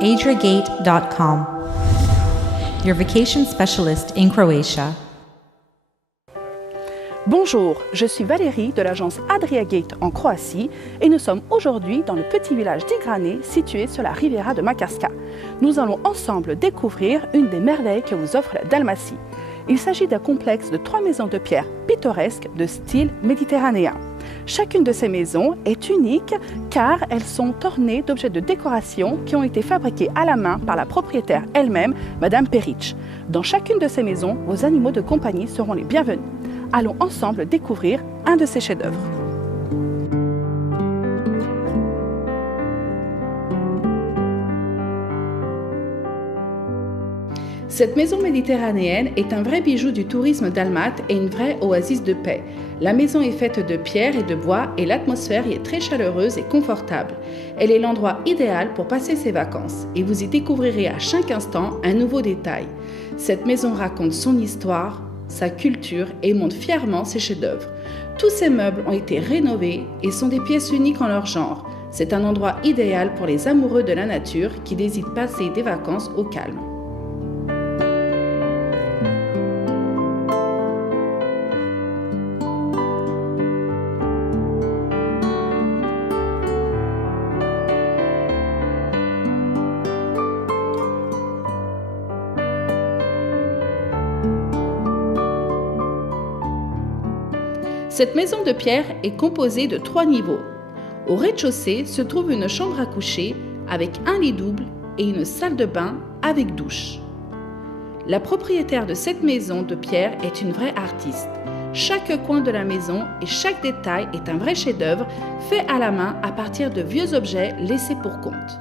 Adriagate.com, your vacation specialist in Croatia. Bonjour, je suis Valérie de l'agence Adriagate en Croatie et nous sommes aujourd'hui dans le petit village d'Igrane situé sur la Riviera de Makarska. Nous allons ensemble découvrir une des merveilles que vous offre la Dalmatie. Il s'agit d'un complexe de 3 maisons de pierre pittoresques de style méditerranéen. Chacune de ces maisons est unique car elles sont ornées d'objets de décoration qui ont été fabriqués à la main par la propriétaire elle-même, Madame Peric. Dans chacune de ces maisons, vos animaux de compagnie seront les bienvenus. Allons ensemble découvrir un de ces chefs-d'œuvre. Cette maison méditerranéenne est un vrai bijou du tourisme dalmate et une vraie oasis de paix. La maison est faite de pierre et de bois et l'atmosphère y est très chaleureuse et confortable. Elle est l'endroit idéal pour passer ses vacances et vous y découvrirez à chaque instant un nouveau détail. Cette maison raconte son histoire, sa culture et montre fièrement ses chefs-d'œuvre. Tous ces meubles ont été rénovés et sont des pièces uniques en leur genre. C'est un endroit idéal pour les amoureux de la nature qui désirent passer des vacances au calme. Cette maison de pierre est composée de 3 niveaux. Au rez-de-chaussée se trouve une chambre à coucher avec un lit double et une salle de bain avec douche. La propriétaire de cette maison de pierre est une vraie artiste. Chaque coin de la maison et chaque détail est un vrai chef-d'œuvre fait à la main à partir de vieux objets laissés pour compte.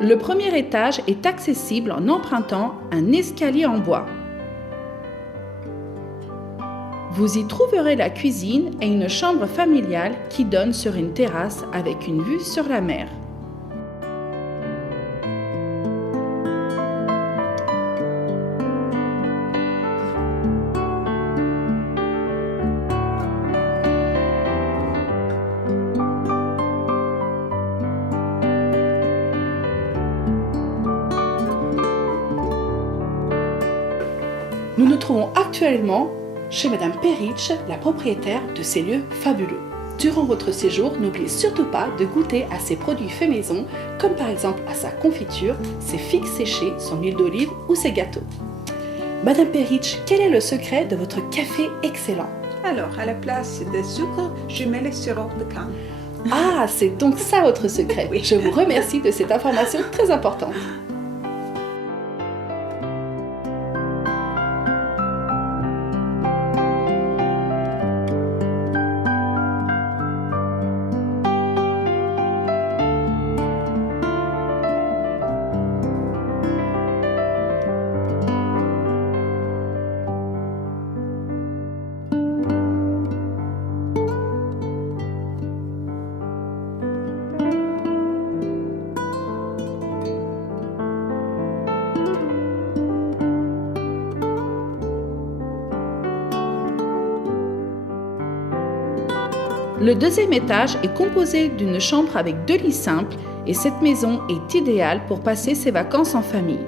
Le premier étage est accessible en empruntant un escalier en bois. Vous y trouverez la cuisine et une chambre familiale qui donne sur une terrasse avec une vue sur la mer. Nous nous trouvons actuellement chez Madame Peric, la propriétaire de ces lieux fabuleux. Durant votre séjour, n'oubliez surtout pas de goûter à ses produits faits maison, comme par exemple à sa confiture, ses figues séchées, son huile d'olive ou ses gâteaux. Madame Peric, quel est le secret de votre café excellent? Alors, à la place de sucre, je mets le sirop de canne. Ah, c'est donc ça votre secret. Oui. Je vous remercie de cette information très importante. Le deuxième étage est composé d'une chambre avec 2 lits simples et cette maison est idéale pour passer ses vacances en famille.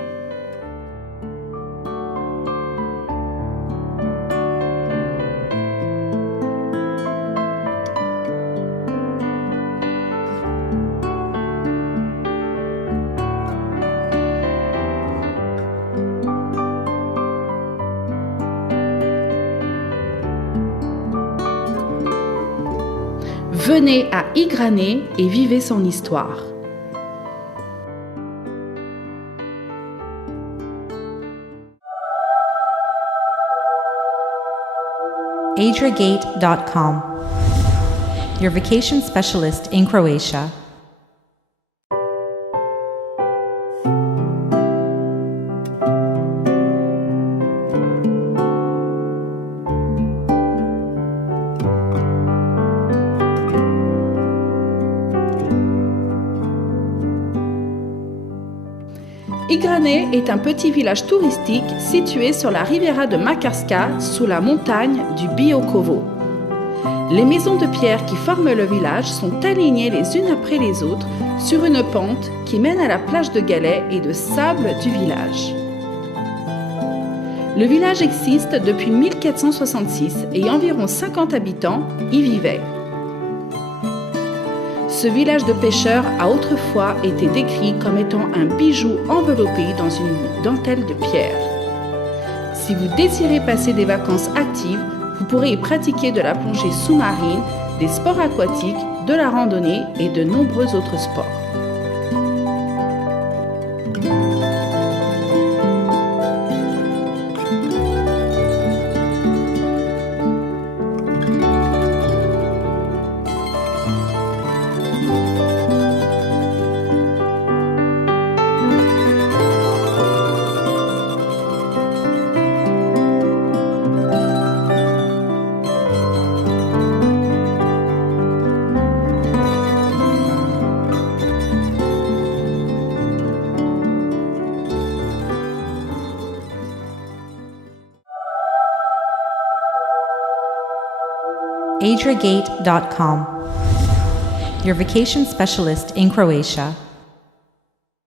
Venez à Igrane et vivez son histoire. Adriagate.com, your vacation specialist in Croatia. Igrane est un petit village touristique situé sur la Riviera de Makarska, sous la montagne du Biokovo. Les maisons de pierre qui forment le village sont alignées les unes après les autres sur une pente qui mène à la plage de galets et de sable du village. Le village existe depuis 1466 et environ 50 habitants y vivaient. Ce village de pêcheurs a autrefois été décrit comme étant un bijou enveloppé dans une dentelle de pierre. Si vous désirez passer des vacances actives, vous pourrez y pratiquer de la plongée sous-marine, des sports aquatiques, de la randonnée et de nombreux autres sports. Adriagate.com, your vacation specialist in Croatia.